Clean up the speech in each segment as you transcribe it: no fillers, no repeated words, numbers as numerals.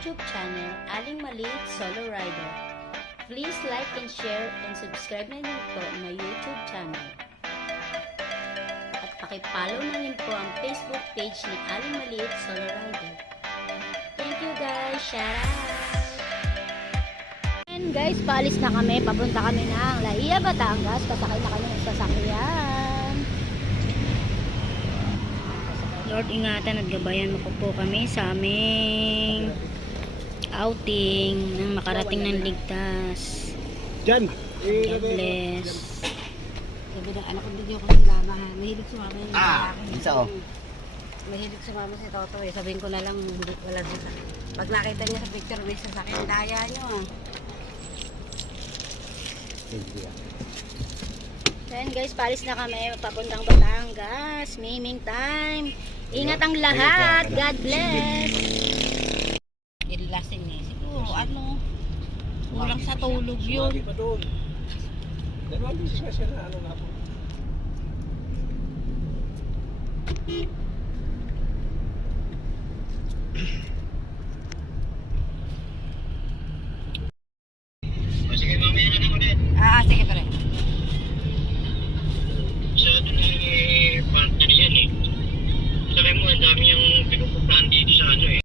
YouTube channel, Aling Maliit Solo Rider. Please like and share and subscribe na din po my YouTube channel. At pakipollow na rin po ang Facebook page ni Aling Maliit Solo Rider. Thank you guys! Shout out! And guys, paalis na kami. Papunta kami ng Laia, Batangas. Pasakay na kami ng sasakyan. Lord, ingatan at gabayan mo po kami sa aming outing nang makarating ng ligtas. Diyan! God bless. Sabi ng anak ko, hindi ako sinama. Mahilig sumama yung lalaki. Isa o. Mahilig sumama si Toto eh. Sabihin ko na lang, hindi wala siya. Pag nakita niya sa picture, may sasakyan, daya niyo ah. So yun guys, palis na kami. Papuntang Batangas. Miming time. Ingat ang lahat. God bless. Lasing eh. Siguro, kulang sa tulog yun. Hindi pa doon. Dalawang bisis na siya na nga po. Sige, mamaya na naman din. Sige pare. Sa doon eh, partner yan eh. Sabi mo, ang dami yung pinupuntahan dito sa ano eh.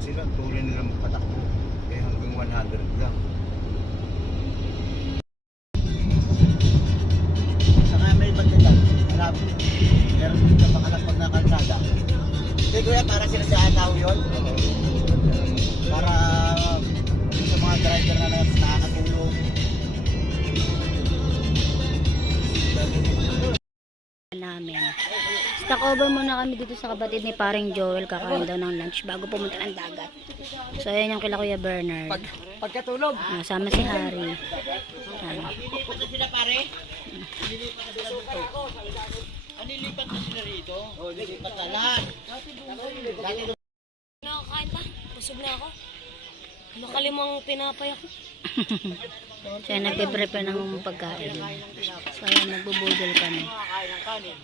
Sila, tuloy nila magpatakbo. Eh hanggang 100 lang. Saka may iba't ilan. Marami. Meron din ka makalapag na kalsada. Hindi kuya, para sila sa ataw yun. Para sa mga driver na nakakatulong. Namin. Stopover muna kami dito sa kapatid ni paring Joel. Kakain daw ng lunch bago pumunta ng dagat. So ayan yung kila Kuya Bernard. Pagkatulog. Sama si Harry. Nililipat na sila pare? Nililipat na sila dito. Nililipat na sila rito? Oo, nililipat na lahat. Nakakain pa. Busog na ako. Makalimang pinapay ako. So ayan, nagpe-prepare ng pagkain. So ayan, nagbubudol kami. Makakain ng kanin.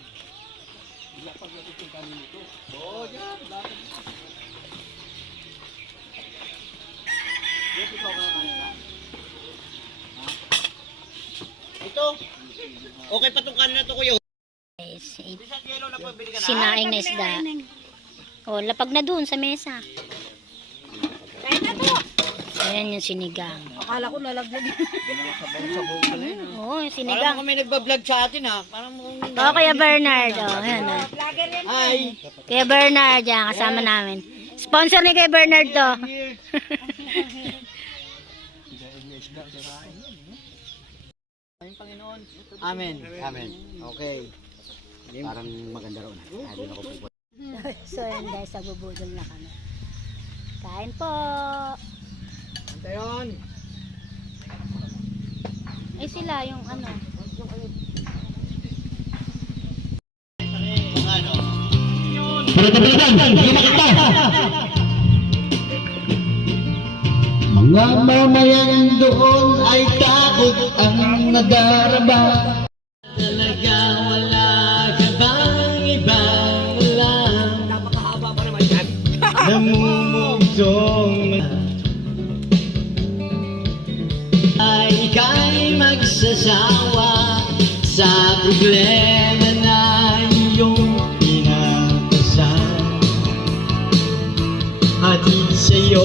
Ito. Okay pa tong kanin na to kuya. Guys, Isang yelo na pabili ka na. sinaing na isda. O, lapag na dun sa mesa. Kain na to. Ayan yung sinigang. Akala ko nalaglag. Oo, yung Parang sinigang. kami nagbablog sa atin ha. Parang mukhang... Oo, Kuya Bernard. O, ayan o. Vlogger yan. Ay! Kuya Bernard, yan, kasama namin. Sponsor ni Kuya Bernard to. Amen. Amen. Okay. Parang maganda raw na. Hindi na ako pupunta. So ayan guys, nagbubudol na kami. Kain po. Ante yun. Eh sila yung ano. Mga mamayan doon ay takot ang nadarama. Talaga wala ka bang ibang alam? Napakahaba pa naman yan. Namumugtong ay ika'y magsasawa sa problema na iyong pinagpasan. Hatid sa'yo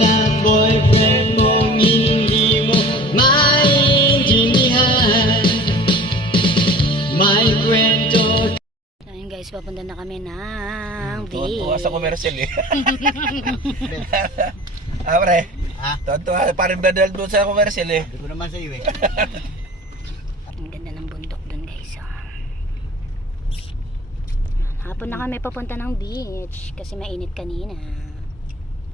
na boyfriend mong hindi mo maintindihan. May kwento. So ayan guys, papunta na kami ng Tuwa beach. sa commercial eh. Pre. Ha? Tuwa parang dadal doon sa commercial eh. Hindi ko naman sa iyo eh. Ang ganda ng bundok dun guys. Hapon na kami papunta ng beach kasi mainit kanina.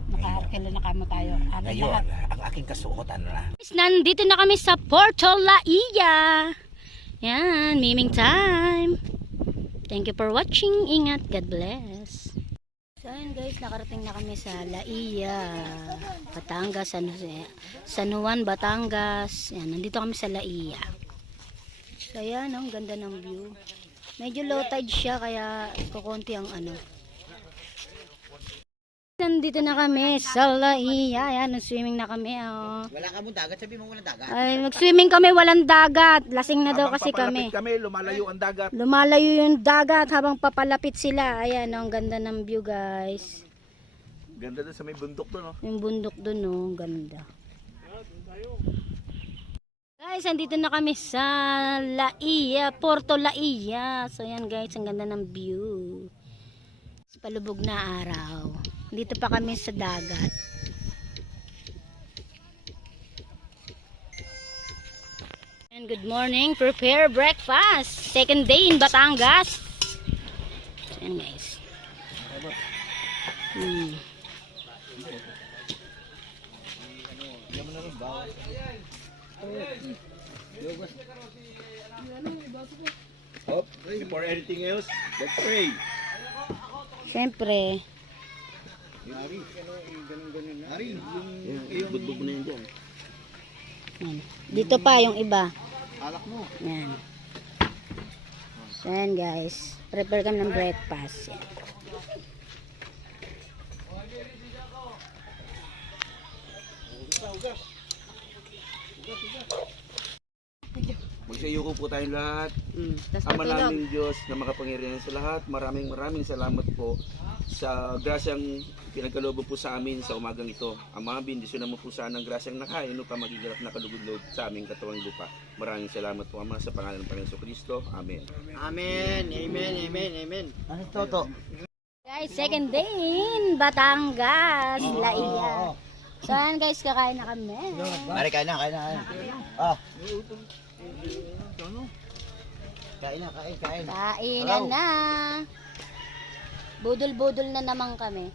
Nakakailan na kamo tayo. Ngayon, ang aking kasuotan na. Guys, nandito na kami sa Porto Laia. Yan, miming time. Thank you for watching. Ingat. God bless. So So ayun guys, nakarating na kami sa Laia, Batangas, San Juan, Batangas. Yan, nandito kami sa Laia. So ayan, ang ganda ng view. Medyo low tide siya kaya kukunti ang ano. Nandito na kami sa Laia. Ayan, swimming na kami. Oh. Wala ka mong dagat, sabi mo walang dagat. Ay, mag-swimming kami, walang dagat. Lasing na daw kasi kami. kami, lumalayo ang dagat. Lumalayo yung dagat habang papalapit sila. Ayan, ang ganda ng view, guys. Ganda doon sa may bundok doon, oh. Yung bundok dun, oh, ganda. Guys, andito na kami sa Laia, Porto Laia. So, ayan guys, ang ganda ng view. Palubog na araw. Dito pa kami sa dagat. And good morning, prepare breakfast. Second day in Batangas. Ayan guys. Before anything else, let's pray. Siyempre. Yung budbud na yun dyan. Yan. Dito pa yung iba. Alak mo. Yan. So yan guys. Prepare kami ng breakfast. Yan. Magsayuko po tayong lahat. Tapos Ama matulog. naming Diyos na makapangyarihan sa lahat, maraming salamat po sa grasyang pinagkaloob po sa amin sa umagang ito. Ama, bindisyon naman po sana ang grasyang nakain upang magigarap na kalugod-loob sa aming katawang lupa. Maraming salamat po Ama sa pangalan ng Panginoon Kristo. Amen. Amen. Amen. Amen. Amen. Ano toto? Guys, second day in Batangas, Laia. So yan guys, kakain na kami. Mari, kain na, kain na. Ah. Kain na, kain. Kainan na. Budol-budol na naman kami.